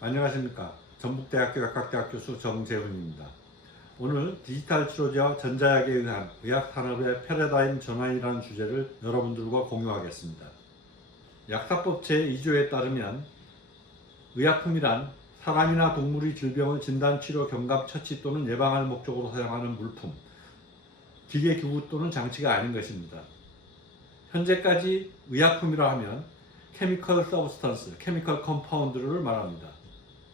안녕하십니까. 전북대학교 약학대학 교수 정재훈입니다. 오늘 디지털 치료제와 전자약에 의한 의학산업의 패러다임 전환이라는 주제를 여러분들과 공유하겠습니다. 약사법 제2조에 따르면 의약품이란 사람이나 동물이 질병을 진단, 치료, 경감, 처치 또는 예방할 목적으로 사용하는 물품, 기계, 기구 또는 장치가 아닌 것입니다. 현재까지 의약품이라 하면 케미컬 서브스턴스, 케미컬 컴파운드를 말합니다.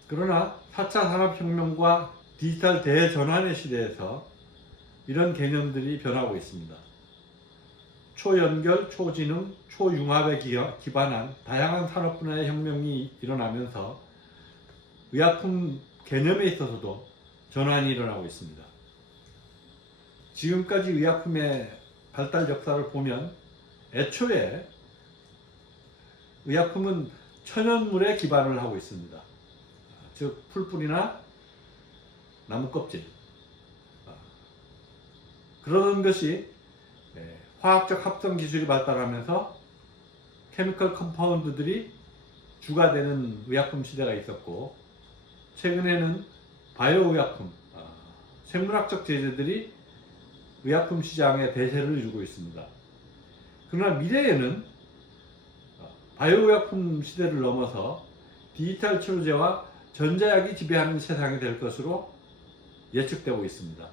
그러나 4차 산업혁명과 디지털 대전환의 시대에서 이런 개념들이 변하고 있습니다. 초연결, 초지능, 초융합에 기반한 다양한 산업 분야의 혁명이 일어나면서 의약품 개념에 있어서도 전환이 일어나고 있습니다. 지금까지 의약품의 발달 역사를 보면 애초에 의약품은 천연물에 기반을 하고 있습니다. 즉 풀뿌리나 나무 껍질, 그러던 것이 화학적 합성 기술이 발달하면서 케미컬 컴파운드들이 주가 되는 의약품 시대가 있었고, 최근에는 바이오 의약품, 생물학적 제재들이 의약품 시장에 대세를 이루고 있습니다. 그러나 미래에는 바이오 의약품 시대를 넘어서 디지털 치료제와 전자약이 지배하는 세상이 될 것으로 예측되고 있습니다.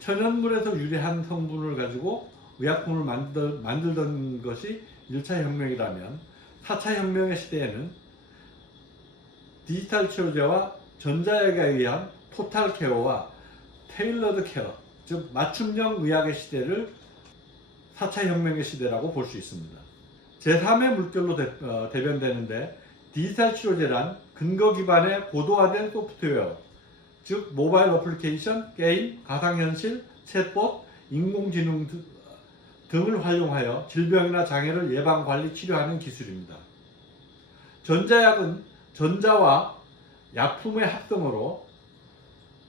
천연물에서 유래한 성분을 가지고 의약품을 만들던 것이 1차 혁명이라면 4차 혁명의 시대에는 디지털 치료제와 전자약에 의한 토탈 케어와 테일러드 케어, 즉 맞춤형 의학의 시대를 4차 혁명의 시대라고 볼 수 있습니다. 제3의 물결로 대변되는데, 디지털 치료제란 근거 기반의 고도화된 소프트웨어, 즉 모바일 어플리케이션, 게임, 가상현실, 챗봇, 인공지능 등을 활용하여 질병이나 장애를 예방, 관리, 치료하는 기술입니다. 전자약은 전자와 약품의 합성으로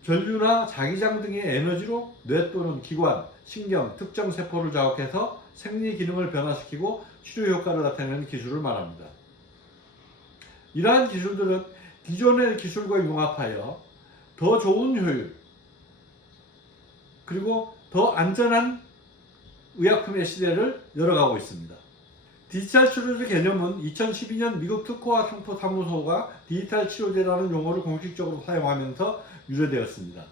전류나 자기장 등의 에너지로 뇌 또는 기관, 신경, 특정 세포를 자극해서 생리 기능을 변화시키고 치료 효과를 나타내는 기술을 말합니다. 이러한 기술들은 기존의 기술과 융합하여 더 좋은 효율, 그리고 더 안전한 의약품의 시대를 열어가고 있습니다. 디지털 치료제 개념은 2012년 미국 특허와 상표 사무소가 디지털 치료제라는 용어를 공식적으로 사용하면서 유래되었습니다.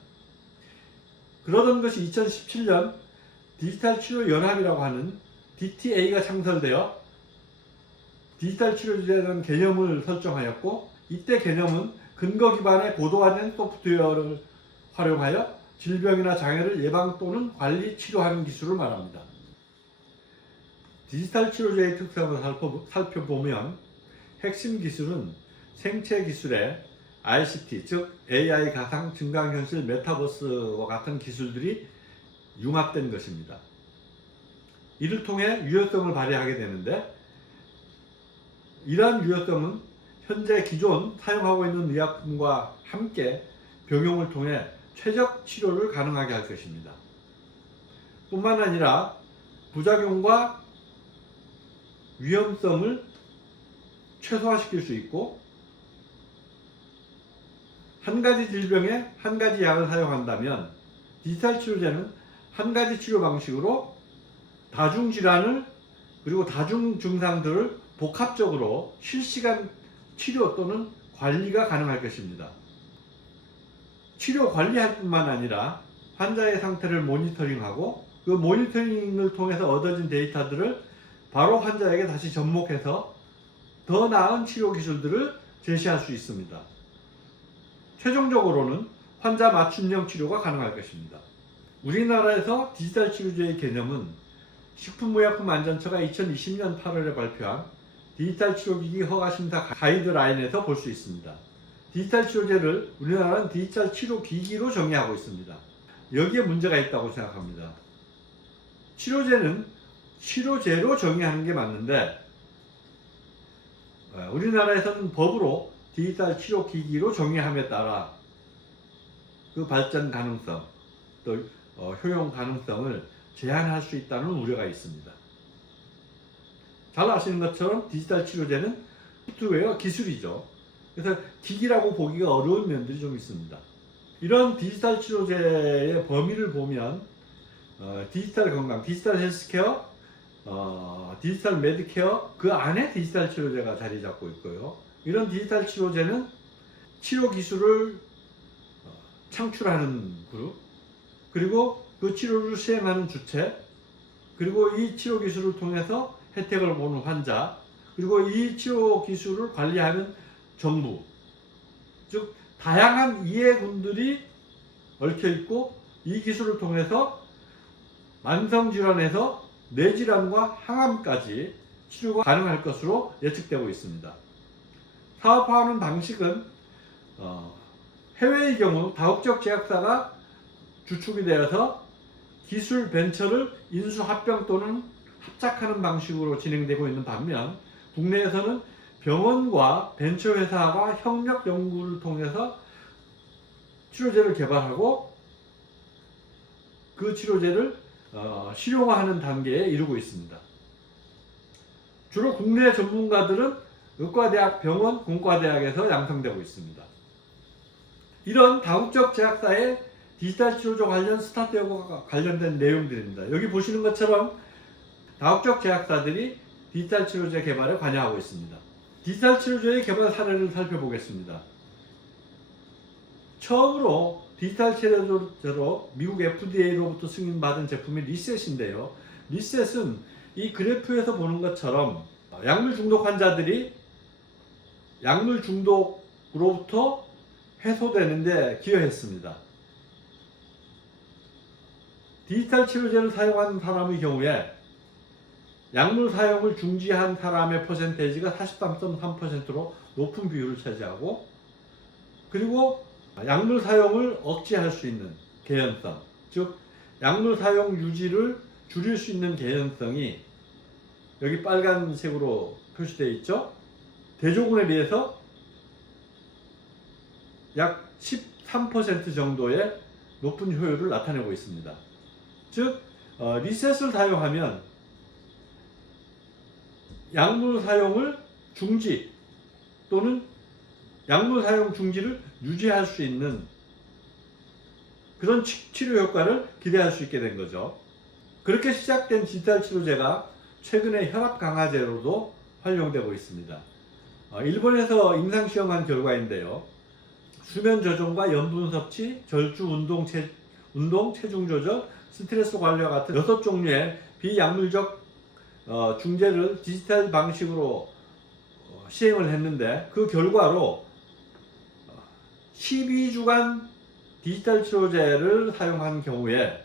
그러던 것이 2017년 디지털 치료 연합이라고 하는 DTA가 창설되어 디지털 치료제라는 개념을 설정하였고, 이때 개념은 근거 기반의 고도화된 소프트웨어를 활용하여 질병이나 장애를 예방 또는 관리, 치료하는 기술을 말합니다. 디지털 치료제의 특성을 살펴보면 핵심 기술은 생체 기술의 ICT, 즉 AI, 가상, 증강현실, 메타버스와 같은 기술들이 융합된 것입니다. 이를 통해 유효성을 발휘하게 되는데, 이러한 유효성은 현재 기존 사용하고 있는 의약품과 함께 병용을 통해 최적 치료를 가능하게 할 것입니다. 뿐만 아니라 부작용과 위험성을 최소화시킬 수 있고, 한 가지 질병에 한 가지 약을 사용한다면 디지털 치료제는 한 가지 치료 방식으로 다중 질환을 그리고 다중 증상들을 복합적으로 실시간 치료 또는 관리가 가능할 것입니다. 치료 관리할 뿐만 아니라 환자의 상태를 모니터링하고, 그 모니터링을 통해서 얻어진 데이터들을 바로 환자에게 다시 접목해서 더 나은 치료 기술들을 제시할 수 있습니다. 최종적으로는 환자 맞춤형 치료가 가능할 것입니다. 우리나라에서 디지털 치료제의 개념은 식품의약품안전처가 2020년 8월에 발표한 디지털 치료기기 허가심사 가이드라인에서 볼 수 있습니다. 디지털 치료제를 우리나라는 디지털 치료기기로 정의하고 있습니다. 여기에 문제가 있다고 생각합니다. 치료제는 치료제로 정의하는 게 맞는데, 우리나라에서는 법으로 디지털 치료기기로 정의함에 따라 그 발전 가능성, 또 효용 가능성을 제한할 수 있다는 우려가 있습니다. 잘 아시는 것처럼 디지털 치료제는 소프트웨어 기술이죠. 그래서 기기라고 보기가 어려운 면들이 좀 있습니다. 이런 디지털 치료제의 범위를 보면 디지털 건강, 디지털 헬스케어, 디지털 메디케어, 그 안에 디지털 치료제가 자리 잡고 있고요. 이런 디지털 치료제는 치료 기술을 창출하는 그룹, 그리고 그 치료를 수행하는 주체, 그리고 이 치료 기술을 통해서 혜택을 보는 환자, 그리고 이 치료 기술을 관리하는 정부, 즉 다양한 이해군들이 얽혀 있고 이 기술을 통해서 만성질환에서 뇌질환과 항암까지 치료가 가능할 것으로 예측되고 있습니다. 사업화하는 방식은 해외의 경우 다국적 제약사가 주축이 되어서 기술 벤처를 인수 합병 또는 합작하는 방식으로 진행되고 있는 반면, 국내에서는 병원과 벤처회사가 협력 연구를 통해서 치료제를 개발하고 그 치료제를 실용화하는 단계에 이르고 있습니다. 주로 국내 전문가들은 의과대학, 병원, 공과대학에서 양성되고 있습니다. 이런 다국적 제약사의 디지털 치료제 관련 스타트업과 관련된 내용들입니다. 여기 보시는 것처럼 다국적 제약사들이 디지털 치료제 개발에 관여하고 있습니다. 디지털 치료제의 개발 사례를 살펴보겠습니다. 처음으로 디지털 치료제로 미국 FDA로부터 승인받은 제품이 리셋인데요. 리셋은 이 그래프에서 보는 것처럼 약물 중독 환자들이 약물 중독으로부터 해소되는데 기여했습니다. 디지털 치료제를 사용한 사람의 경우에 약물 사용을 중지한 사람의 퍼센테이지가 43.3%로 높은 비율을 차지하고, 그리고 약물 사용을 억제할 수 있는 개연성, 즉 약물 사용 유지를 줄일 수 있는 개연성이 여기 빨간색으로 표시되어 있죠. 대조군에 비해서 약 13% 정도의 높은 효율을 나타내고 있습니다. 즉 리셋을 사용하면 약물 사용을 중지 또는 약물 사용 중지를 유지할 수 있는 그런 치료 효과를 기대할 수 있게 된 거죠. 그렇게 시작된 디지털 치료제가 최근에 혈압 강화제로도 활용되고 있습니다. 일본에서 임상시험한 결과인데요. 수면 조정과 염분 섭취, 절주 운동, 체중 조절, 스트레스 관리와 같은 6종류의 비약물적 중재를 디지털 방식으로 시행을 했는데, 그 결과로 12주간 디지털 치료제를 사용한 경우에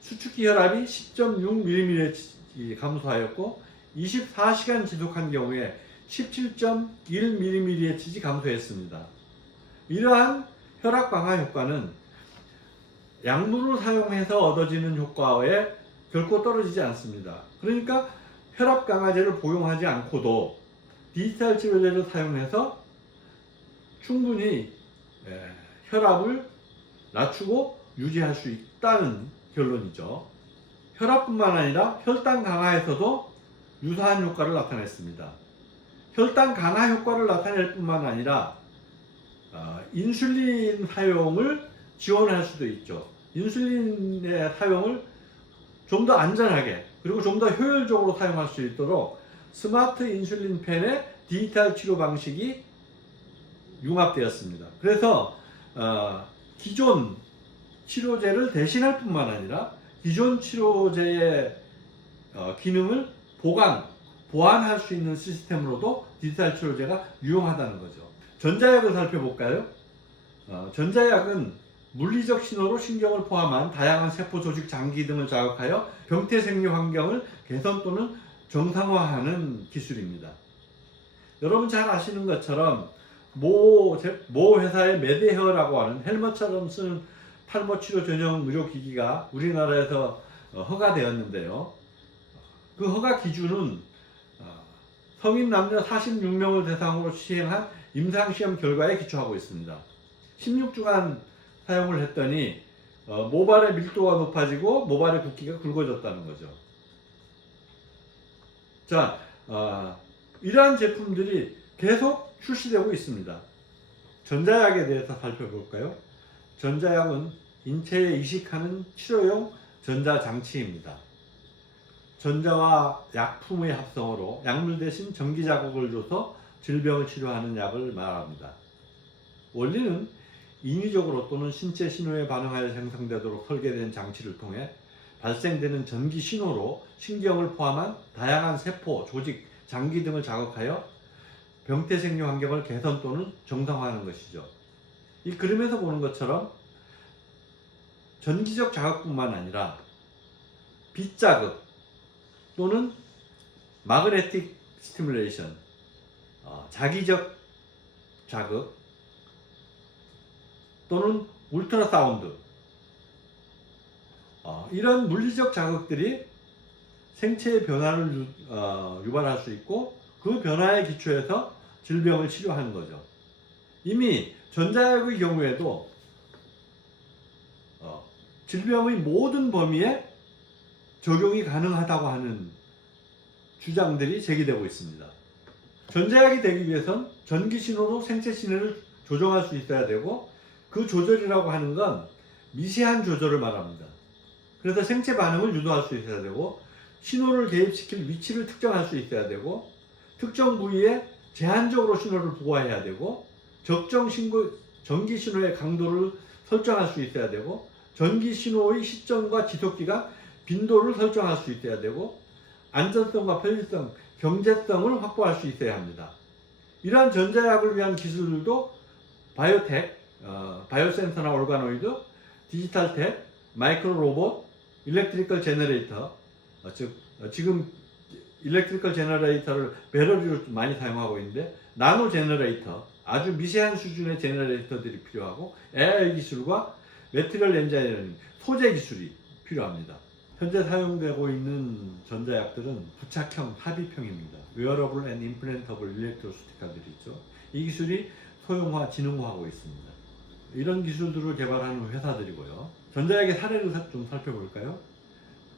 수축기 혈압이 10.6mmHg 감소하였고, 24시간 지속한 경우에 17.1mmHg 감소했습니다. 이러한 혈압 강화 효과는 약물을 사용해서 얻어지는 효과에 결코 떨어지지 않습니다. 그러니까 혈압 강화제를 복용하지 않고도 디지털 치료제를 사용해서 충분히 혈압을 낮추고 유지할 수 있다는 결론이죠. 혈압뿐만 아니라 혈당 강화에서도 유사한 효과를 나타냈습니다. 혈당 강화 효과를 나타낼 뿐만 아니라 인슐린 사용을 지원할 수도 있죠. 인슐린의 사용을 좀 더 안전하게 그리고 좀 더 효율적으로 사용할 수 있도록 스마트 인슐린 펜의 디지털 치료 방식이 융합되었습니다. 그래서 기존 치료제를 대신할 뿐만 아니라 기존 치료제의 기능을 보완할 수 있는 시스템으로도 디지털 치료제가 유용하다는 거죠. 전자약을 살펴볼까요? 전자약은 물리적 신호로 신경을 포함한 다양한 세포 조직 장기 등을 자극하여 병태 생리 환경을 개선 또는 정상화하는 기술입니다. 여러분 잘 아시는 것처럼 모 회사의 메디헤어라고 하는 헬멧처럼 쓰는 탈모 치료 전용 의료기기가 우리나라에서 허가되었는데요. 그 허가 기준은 성인 남녀 46명을 대상으로 시행한 임상시험 결과에 기초하고 있습니다. 16주간 사용을 했더니 모발의 밀도가 높아지고 모발의 굵기가 굵어졌다는 거죠. 자, 이러한 제품들이 계속 출시되고 있습니다. 전자약에 대해서 살펴볼까요? 전자약은 인체에 이식하는 치료용 전자장치입니다. 전자와 약품의 합성으로 약물 대신 전기 자극을 줘서 질병을 치료하는 약을 말합니다. 원리는 인위적으로 또는 신체 신호에 반응하여 생성되도록 설계된 장치를 통해 발생되는 전기 신호로 신경을 포함한 다양한 세포, 조직, 장기 등을 자극하여 병태 생리 환경을 개선 또는 정상화하는 것이죠. 이 그림에서 보는 것처럼 전기적 자극뿐만 아니라 빛 자극 또는 마그네틱 스티뮬레이션, 자기적 자극 또는 울트라 사운드, 이런 물리적 자극들이 생체의 변화를 유발할 수 있고 그 변화에 기초해서 질병을 치료하는 거죠. 이미 전자약의 경우에도 질병의 모든 범위에 적용이 가능하다고 하는 주장들이 제기되고 있습니다. 전자약이 되기 위해선 전기 신호로 생체 신호를 조정할 수 있어야 되고 그 조절이라고 하는 건 미세한 조절을 말합니다. 그래서 생체 반응을 유도할 수 있어야 되고 신호를 개입시킬 위치를 특정할 수 있어야 되고 특정 부위에 제한적으로 신호를 부과해야 되고 적정 전기 신호의 강도를 설정할 수 있어야 되고 전기 신호의 시점과 지속기간, 빈도를 설정할 수 있어야 되고 안전성과 편리성, 경제성을 확보할 수 있어야 합니다. 이러한 전자약을 위한 기술들도 바이오텍, 바이오센서나 organoid, 디지털텍, 마이크로 로봇, 일렉트리컬 제너레이터, 지금 일렉트리컬 제너레이터를 배터리로 많이 사용하고 있는데 나노 제너레이터, 아주 미세한 수준의 제너레이터들이 필요하고 AI 기술과 매트리얼 엔지니어링, 소재 기술이 필요합니다. 현재 사용되고 있는 전자약들은 부착형, 삽입형입니다. 웨어러블 앤 임플란터블 일렉트로스티카들이 있죠. 이 기술이 소형화, 지능화하고 있습니다. 이런 기술들을 개발하는 회사들이고요. 전자약의 사례를 좀 살펴볼까요?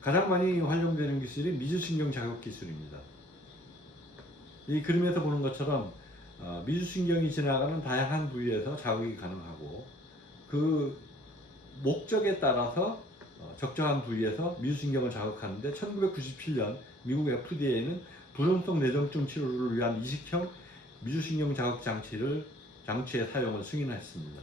가장 많이 활용되는 기술이 미주신경 자극 기술입니다. 이 그림에서 보는 것처럼 미주신경이 지나가는 다양한 부위에서 자극이 가능하고 그 목적에 따라서 적정한 부위에서 미주신경을 자극하는데 1997년 미국 FDA는 불응성 뇌졸중 치료를 위한 이식형 미주신경 자극 장치의 사용을 승인했습니다.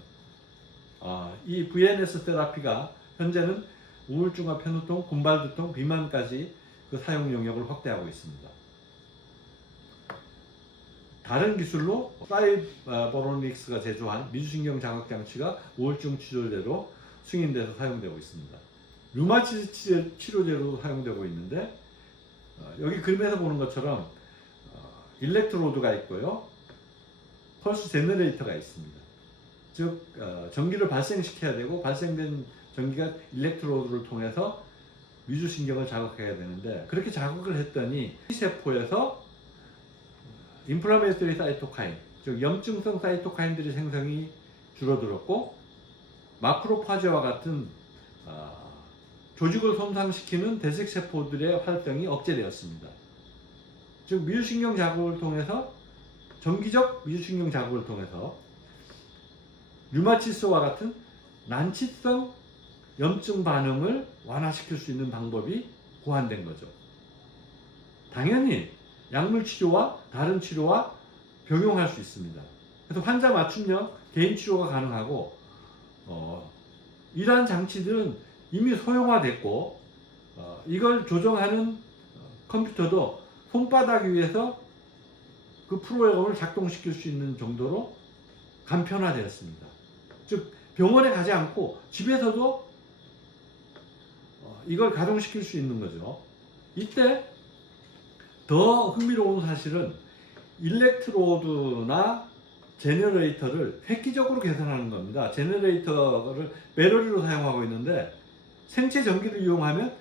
이 VNS 테라피가 현재는 우울증과 편두통, 군발두통, 비만까지 그 사용 영역을 확대하고 있습니다. 다른 기술로 사이버로닉스가 제조한 미주신경 자극 장치가 우울증 치료제로 승인돼서 사용되고 있습니다. 류마티스 치료제로 사용되고 있는데 여기 그림에서 보는 것처럼 일렉트로드가 있고요, 펄스 제너레이터가 있습니다. 즉 전기를 발생시켜야 되고 발생된 전기가 일렉트로드를 통해서 미주신경을 자극해야 되는데 그렇게 자극을 했더니 이 세포에서 인플라메이터리 사이토카인, 즉 염증성 사이토카인들이 생성이 줄어들었고 마크로파지와 같은 조직을 손상시키는 대색세포들의 활동이 억제되었습니다. 즉 미주신경 자극을 통해서, 정기적 미주신경 자극을 통해서 류마티스와 같은 난치성 염증 반응을 완화시킬 수 있는 방법이 고안된 거죠. 당연히 약물 치료와 다른 치료와 병용할 수 있습니다. 그래서 환자 맞춤형 개인 치료가 가능하고 이러한 장치들은 이미 소형화됐고 이걸 조정하는 컴퓨터도 손바닥 위에서 그 프로그램을 작동시킬 수 있는 정도로 간편화되었습니다. 즉 병원에 가지 않고 집에서도 이걸 가동시킬 수 있는 거죠. 이때 더 흥미로운 사실은 일렉트로드나 제너레이터를 획기적으로 개선하는 겁니다. 제너레이터를 배터리로 사용하고 있는데 생체 전기를 이용하면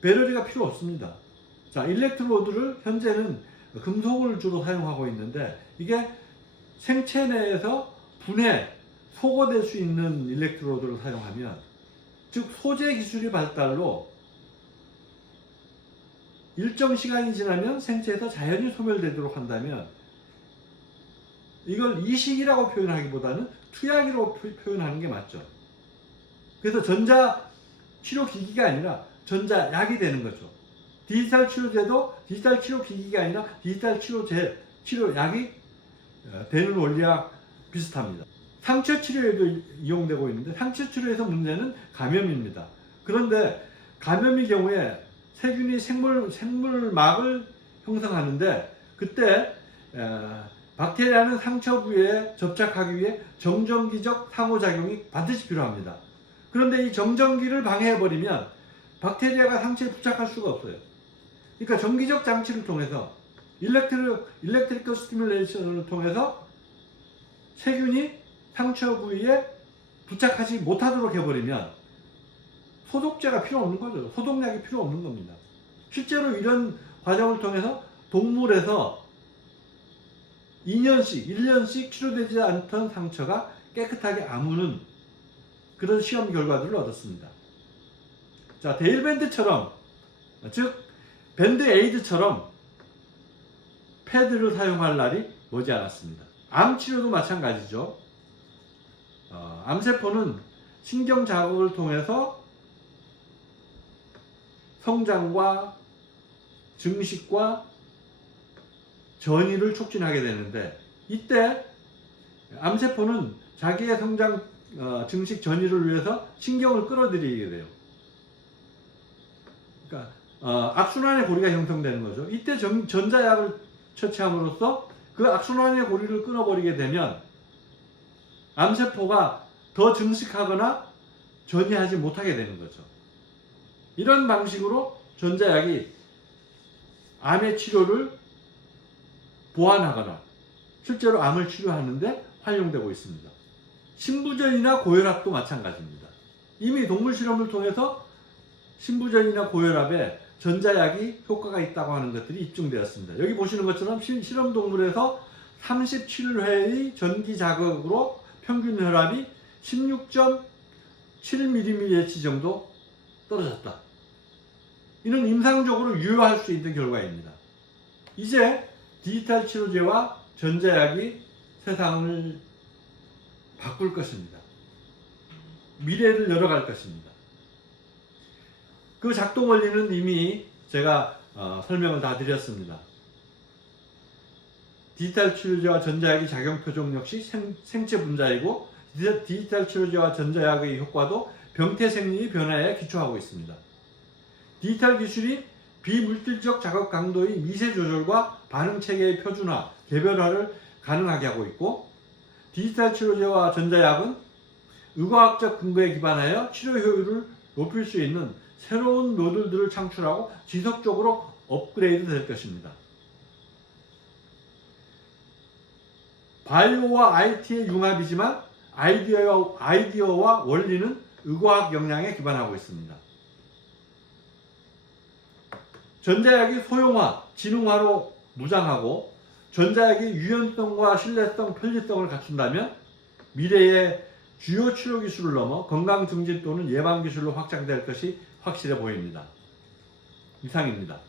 배터리가 필요 없습니다. 자, 일렉트로드를 현재는 금속을 주로 사용하고 있는데 이게 생체 내에서 분해, 소거될 수 있는 일렉트로드를 사용하면, 즉 소재 기술이 발달로 일정 시간이 지나면 생체에서 자연히 소멸되도록 한다면 이걸 이식이라고 표현하기보다는 투약이라고 표현하는 게 맞죠. 그래서 전자 치료 기기가 아니라 전자약이 되는 거죠. 디지털 치료제도 디지털 치료 기기가 아니라 디지털 치료약이 되는 원리와 비슷합니다. 상처 치료에도 이용되고 있는데 상처 치료에서 문제는 감염입니다. 그런데 감염의 경우에 세균이 생물막을 형성하는데 그때 박테리아는 상처 부위에 접촉하기 위해 정전기적 상호작용이 반드시 필요합니다. 그런데 이 정전기를 방해해버리면 박테리아가 상처에 부착할 수가 없어요. 그러니까 전기적 장치를 통해서 일렉트리컬 스티뮬레이션을 통해서 세균이 상처 부위에 부착하지 못하도록 해버리면 소독제가 필요 없는 거죠. 소독약이 필요 없는 겁니다. 실제로 이런 과정을 통해서 동물에서 2년씩, 1년씩 치료되지 않던 상처가 깨끗하게 아무는 그런 시험 결과들을 얻었습니다. 자, 데일밴드처럼, 즉 밴드 에이드처럼 패드를 사용할 날이 머지않았습니다. 암 치료도 마찬가지죠. 암세포는 신경 자극을 통해서 성장과 증식과 전이를 촉진하게 되는데 이때 암세포는 자기의 성장, 증식, 전이를 위해서 신경을 끌어들이게 돼요. 그러니까 악순환의 고리가 형성되는 거죠. 이때 전자약을 처치함으로써 그 악순환의 고리를 끊어버리게 되면 암세포가 더 증식하거나 전이하지 못하게 되는 거죠. 이런 방식으로 전자약이 암의 치료를 보완하거나 실제로 암을 치료하는데 활용되고 있습니다. 신부전이나 고혈압도 마찬가지입니다. 이미 동물 실험을 통해서 신부전이나 고혈압에 전자약이 효과가 있다고 하는 것들이 입증되었습니다. 여기 보시는 것처럼 실험 동물에서 37회의 전기 자극으로 평균 혈압이 16.7mmHg 정도 떨어졌다. 이는 임상적으로 유효할 수 있는 결과입니다. 이제 디지털 치료제와 전자약이 세상을 바꿀 것입니다. 미래를 열어갈 것입니다. 그 작동 원리는 이미 제가 설명을 다 드렸습니다. 디지털 치료제와 전자약의 작용 표적 역시 생체 분자이고 디지털 치료제와 전자약의 효과도 병태 생리의 변화에 기초하고 있습니다. 디지털 기술이 비물질적 자극 강도의 미세 조절과 반응 체계의 표준화, 개별화를 가능하게 하고 있고 디지털 치료제와 전자약은 의과학적 근거에 기반하여 치료 효율을 높일 수 있는 새로운 모듈들을 창출하고 지속적으로 업그레이드 될 것입니다. 바이오와 IT의 융합이지만 아이디어와 원리는 의과학 역량에 기반하고 있습니다. 전자약이 소형화, 지능화로 무장하고 전자약이 유연성과 신뢰성, 편리성을 갖춘다면 미래의 주요 치료 기술을 넘어 건강 증진 또는 예방 기술로 확장될 것이 확실해 보입니다. 이상입니다.